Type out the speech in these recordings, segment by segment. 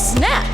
snap!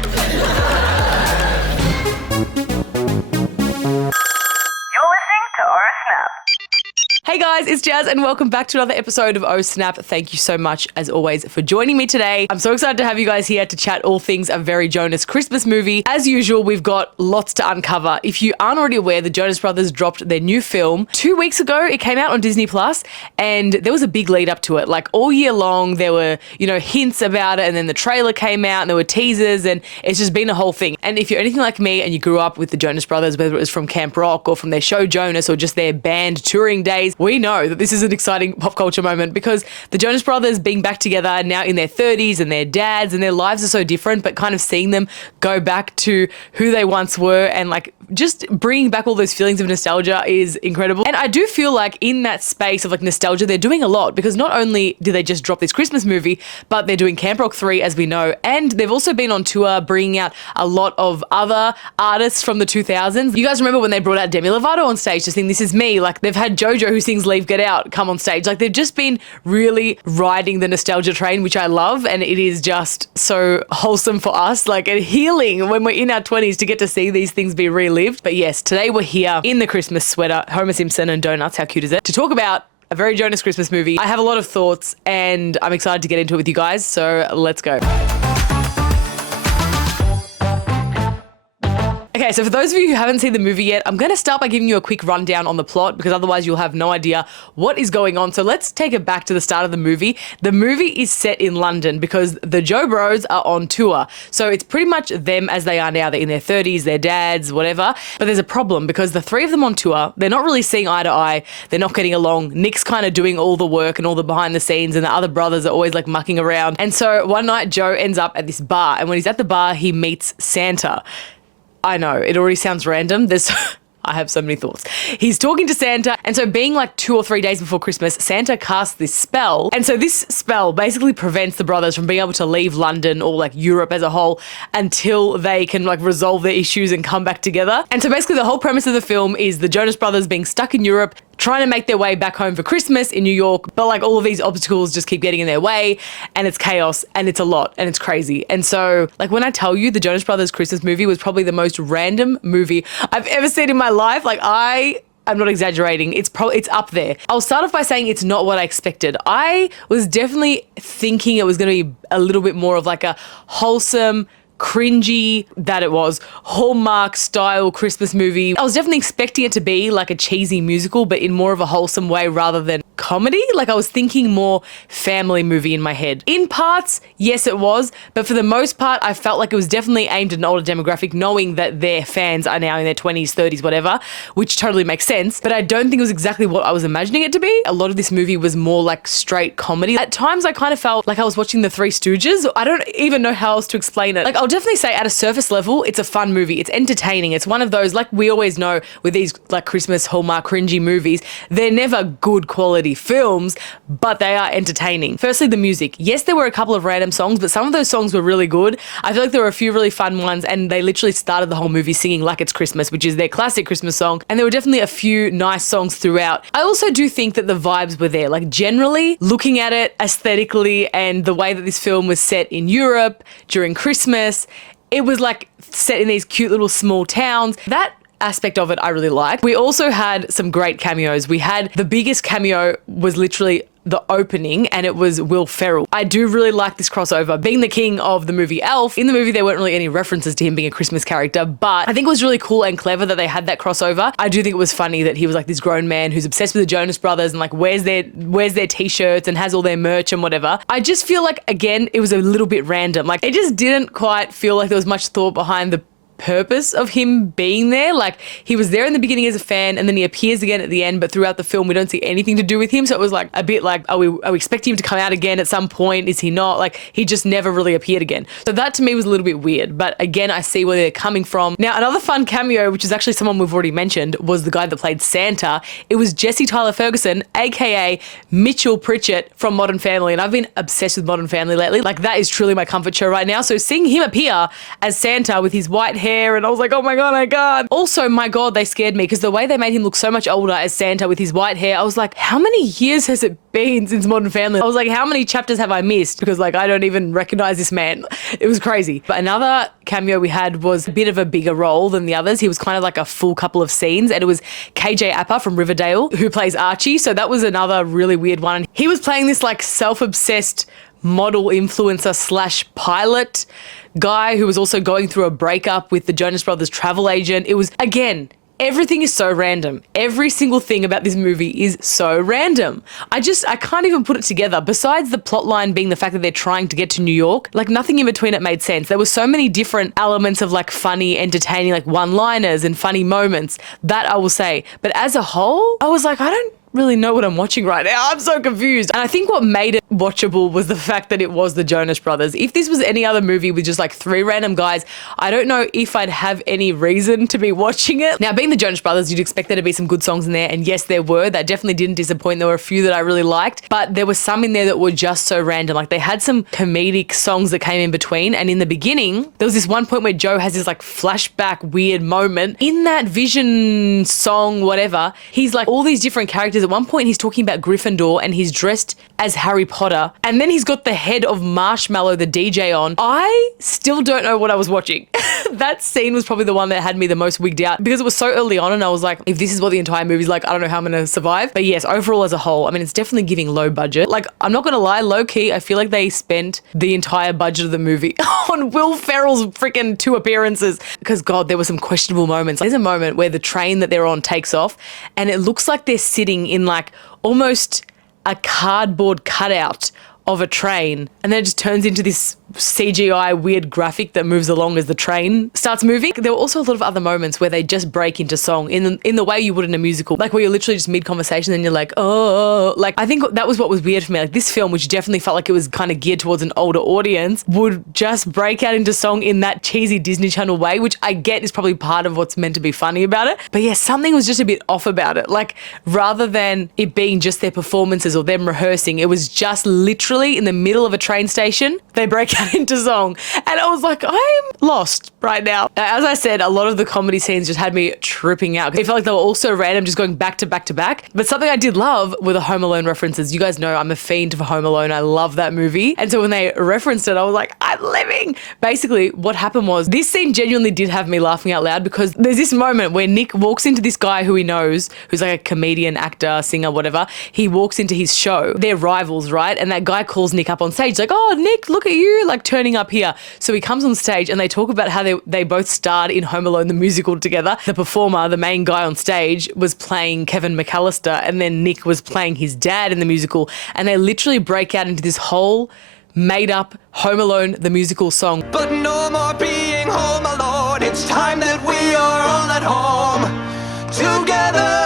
Hey guys, it's Jazz and welcome back to another episode of Oh Snap. Thank you so much, as always, for joining me today. I'm so excited to have you guys here to chat all things a very Jonas Christmas movie. As usual, we've got lots to uncover. If you aren't already aware, the Jonas Brothers dropped their new film 2 weeks ago. It came out on Disney Plus, and there was a big lead up to it. Like all year long, there were, hints about it, and then the trailer came out and there were teasers, and it's just been a whole thing. And if you're anything like me and you grew up with the Jonas Brothers, whether it was from Camp Rock or from their show Jonas or just their band touring days, we know that this is an exciting pop culture moment because the Jonas Brothers being back together now in their 30s and their dads and their lives are so different, but kind of seeing them go back to who they once were and like just bringing back all those feelings of nostalgia is incredible. And I do feel like in that space of like nostalgia, they're doing a lot because not only did they just drop this Christmas movie, but they're doing Camp Rock 3, as we know, and they've also been on tour bringing out a lot of other artists from the 2000s. You guys remember when they brought out Demi Lovato on stage to sing This Is Me? Like they've had JoJo, who sings Leave Get Out, come on stage. Like they've just been really riding the nostalgia train, which I love, and it is just so wholesome for us, like and healing when we're in our 20s to get to see these things be relived. But yes, today we're here in the Christmas sweater, Homer Simpson and donuts, how cute is it, to talk about a very Jonas Christmas movie. I have a lot of thoughts and I'm excited to get into it with you guys, so let's go. Okay, so for those of you who haven't seen the movie yet, I'm going to start by giving you a quick rundown on the plot because otherwise you'll have no idea what is going on. So let's take it back to the start of the movie. The movie is set in London because the Joe Bros are on tour. So it's pretty much them as they are now. They're in their 30s, their dads, whatever. But there's a problem because the three of them on tour, they're not really seeing eye to eye. They're not getting along. Nick's kind of doing all the work and all the behind the scenes and the other brothers are always like mucking around. And so one night Joe ends up at this bar and when he's at the bar, he meets Santa. I know, it already sounds random. I have so many thoughts. He's talking to Santa, and so being like 2 or 3 days before Christmas, Santa casts this spell. And so this spell basically prevents the brothers from being able to leave London or like Europe as a whole until they can like resolve their issues and come back together. And so basically the whole premise of the film is the Jonas Brothers being stuck in Europe, trying to make their way back home for Christmas in New York, but like all of these obstacles just keep getting in their way and it's chaos and it's a lot and it's crazy. And so like when I tell you the Jonas Brothers Christmas movie was probably the most random movie I've ever seen in my life, like I'm not exaggerating. It's up there. I'll start off by saying it's not what I expected. I was definitely thinking it was going to be a little bit more of like a wholesome, cringy, that it was Hallmark style Christmas movie. I was definitely expecting it to be like a cheesy musical, but in more of a wholesome way rather than comedy. Like I was thinking more family movie in my head. In parts, yes it was, but for the most part I felt like it was definitely aimed at an older demographic, knowing that their fans are now in their 20s, 30s, whatever, which totally makes sense, but I don't think it was exactly what I was imagining it to be. A lot of this movie was more like straight comedy. At times I kind of felt like I was watching the Three Stooges. I don't even know how else to explain it. Like I'll definitely say at a surface level, it's a fun movie. It's entertaining. It's one of those, like we always know with these like Christmas Hallmark cringy movies, they're never good quality films, but they are entertaining. Firstly, the music. Yes, there were a couple of random songs, but some of those songs were really good. I feel like there were a few really fun ones and they literally started the whole movie singing Like It's Christmas, which is their classic Christmas song. And there were definitely a few nice songs throughout. I also do think that the vibes were there. Like generally looking at it aesthetically and the way that this film was set in Europe during Christmas, it was like set in these cute little small towns. That aspect of it I really like. We also had some great cameos. We had the biggest cameo was literally the opening and it was Will Ferrell. I do really like this crossover. Being the king of the movie Elf, in the movie there weren't really any references to him being a Christmas character, but I think it was really cool and clever that they had that crossover. I do think it was funny that he was like this grown man who's obsessed with the Jonas Brothers and like wears their t-shirts and has all their merch and whatever. I just feel like, again, it was a little bit random. Like it just didn't quite feel like there was much thought behind the purpose of him being there. Like he was there in the beginning as a fan and then he appears again at the end, but throughout the film we don't see anything to do with him. So it was like a bit like, are we expecting him to come out again at some point? Is he not? Like he just never really appeared again. So that to me was a little bit weird, but again, I see where they're coming from. Now, another fun cameo, which is actually someone we've already mentioned, was the guy that played Santa. It was Jesse Tyler Ferguson, aka Mitchell Pritchett from Modern Family. And I've been obsessed with Modern Family lately. Like that is truly my comfort show right now. So seeing him appear as Santa with his white hair hair, and I was like, oh my God, I can't. Also, my God, they scared me because the way they made him look so much older as Santa with his white hair, I was like, how many years has it been since Modern Family? I was like, how many chapters have I missed? Because like, I don't even recognize this man. It was crazy. But another cameo we had was a bit of a bigger role than the others. He was kind of like a full couple of scenes, and it was KJ Appa from Riverdale who plays Archie. So that was another really weird one. He was playing this like self-obsessed model influencer slash pilot guy who was also going through a breakup with the Jonas Brothers travel agent. It was, again, everything is so random. Every single thing about this movie is so random. I can't even put it together. Besides the plot line being the fact that they're trying to get to New York, like nothing in between it made sense. There were so many different elements of like funny, entertaining, like one-liners and funny moments, that I will say. But as a whole, I was like, I don't really know what I'm watching right now. I'm so confused. And I think what made it watchable was the fact that it was the Jonas Brothers. If this was any other movie with just like three random guys, I don't know if I'd have any reason to be watching it. Now, being the Jonas Brothers, you'd expect there to be some good songs in there, and yes, there were. That definitely didn't disappoint. There were a few that I really liked, but there were some in there that were just so random. Like they had some comedic songs that came in between, and in the beginning, there was this one point where Joe has this like flashback weird moment. In that Vision song, whatever, he's like all these different characters. At one point, he's talking about Gryffindor and he's dressed as Harry Potter, and then he's got the head of Marshmallow, the DJ, on. I still don't know what I was watching. That scene was probably the one that had me the most wigged out because it was so early on, and I was like, if this is what the entire movie's like, I don't know how I'm going to survive. But yes, overall as a whole, I mean, it's definitely giving low budget. Like, I'm not going to lie, low key, I feel like they spent the entire budget of the movie on Will Ferrell's freaking 2 appearances because, God, there were some questionable moments. There's a moment where the train that they're on takes off and it looks like they're sitting in like almost a cardboard cutout of a train, and then it just turns into this CGI weird graphic that moves along as the train starts moving. There were also a lot of other moments where they just break into song in the way you would in a musical, like where you're literally just mid-conversation and you're like, oh, like I think that was what was weird for me. Like this film, which definitely felt like it was kind of geared towards an older audience, would just break out into song in that cheesy Disney Channel way, which I get is probably part of what's meant to be funny about it. But yeah, something was just a bit off about it. Like rather than it being just their performances or them rehearsing, it was just literally in the middle of a train station, they break out into song. And I was like, I'm lost right now. As I said, a lot of the comedy scenes just had me tripping out. It felt like they were all so random, just going back to back to back. But something I did love were the Home Alone references. You guys know I'm a fiend for Home Alone. I love that movie. And so when they referenced it, I was like, I'm living. Basically, what happened was this scene genuinely did have me laughing out loud because there's this moment where Nick walks into this guy who he knows, who's like a comedian, actor, singer, whatever. He walks into his show. They're rivals, right? And that guy calls Nick up on stage like, oh, Nick, look at you, like turning up here. So he comes on stage and they talk about how they both starred in Home Alone, the musical, together. The performer, the main guy on stage, was playing Kevin McAllister, and then Nick was playing his dad in the musical. And they literally break out into this whole made up Home Alone, the musical song. But no more being home alone. It's time that we are all at home together.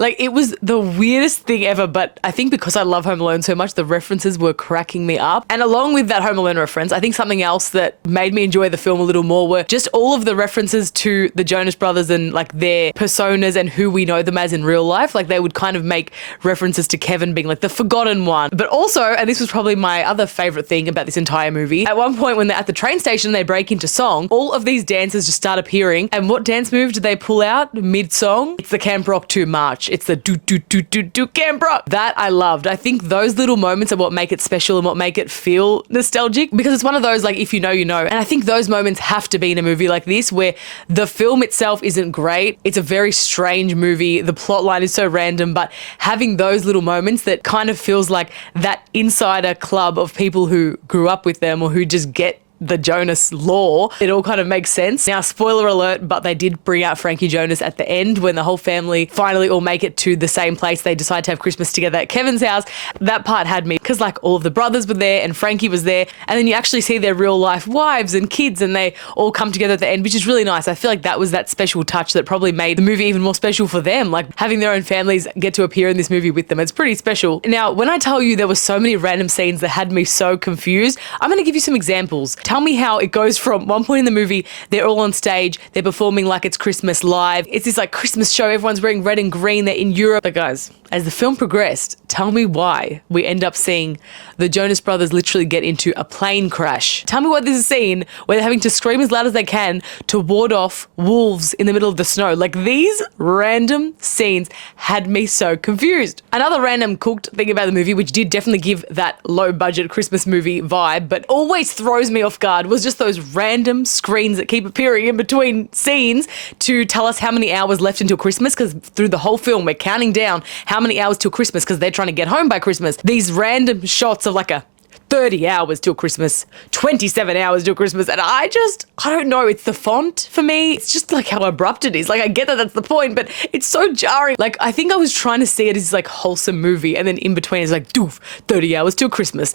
Like, it was the weirdest thing ever, but I think because I love Home Alone so much, the references were cracking me up. And along with that Home Alone reference, I think something else that made me enjoy the film a little more were just all of the references to the Jonas Brothers and like their personas and who we know them as in real life. Like they would kind of make references to Kevin being like the forgotten one. But also, and this was probably my other favorite thing about this entire movie, at one point when they're at the train station, they break into song, all of these dancers just start appearing. And what dance move do they pull out mid-song? It's the Camp Rock 2 march. It's the do Camp Rock. That I loved. I think those little moments are what make it special and what make it feel nostalgic, because it's one of those, like, if you know, you know. And I think those moments have to be in a movie like this where the film itself isn't great. It's a very strange movie. The plot line is so random, but having those little moments that kind of feels like that insider club of people who grew up with them or who just get the Jonas lore, it all kind of makes sense. Now, spoiler alert, but they did bring out Frankie Jonas at the end when the whole family finally all make it to the same place. They decide to have Christmas together at Kevin's house. That part had me because like all of the brothers were there and Frankie was there, and then you actually see their real life wives and kids and they all come together at the end, which is really nice. I feel like that was that special touch that probably made the movie even more special for them, like having their own families get to appear in this movie with them. It's pretty special. Now, when I tell you there were so many random scenes that had me so confused, I'm going to give you some examples. Tell me how it goes from one point in the movie, they're all on stage, they're performing like it's Christmas live. It's this like Christmas show, everyone's wearing red and green, they're in Europe. But guys, as the film progressed, tell me why we end up seeing the Jonas Brothers literally get into a plane crash. Tell me why there's a scene where they're having to scream as loud as they can to ward off wolves in the middle of the snow. Like, these random scenes had me so confused. Another random cooked thing about the movie, which did definitely give that low budget Christmas movie vibe, but always throws me off guard, was just those random screens that keep appearing in between scenes to tell us how many hours left until Christmas, because through the whole film we're counting down how many hours till Christmas because they're trying to get home by Christmas. These random shots of like a 30 hours till Christmas, 27 hours till Christmas. And I don't know. It's the font for me. It's just like how abrupt it is. Like, I get that that's the point, but it's so jarring. Like, I think I was trying to see it as like wholesome movie. And then in between it's like, doof, 30 hours till Christmas.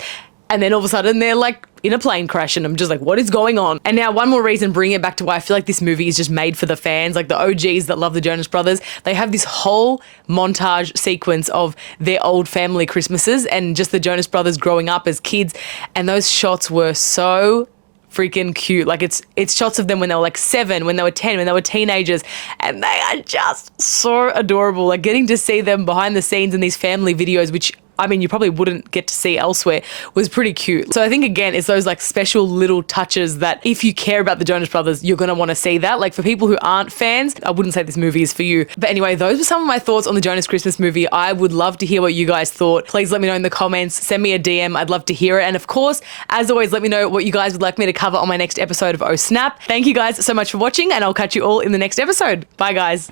And then all of a sudden they're like in a plane crash and I'm just like, what is going on? And now one more reason, bringing it back to why I feel like this movie is just made for the fans, like the OGs that love the Jonas Brothers. They have this whole montage sequence of their old family Christmases and just the Jonas Brothers growing up as kids. And those shots were so freaking cute. Like, it's shots of them when they were like 7, when they were 10, when they were teenagers, and they are just so adorable. Like, getting to see them behind the scenes in these family videos, which I mean, you probably wouldn't get to see elsewhere, was pretty cute. So I think, again, it's those like special little touches that if you care about the Jonas Brothers, you're going to want to see that. Like, for people who aren't fans, I wouldn't say this movie is for you. But anyway, those were some of my thoughts on the Jonas Christmas movie. I would love to hear what you guys thought. Please let me know in the comments. Send me a DM. I'd love to hear it. And of course, as always, let me know what you guys would like me to cover on my next episode of Oh Snap. Thank you guys so much for watching, and I'll catch you all in the next episode. Bye, guys.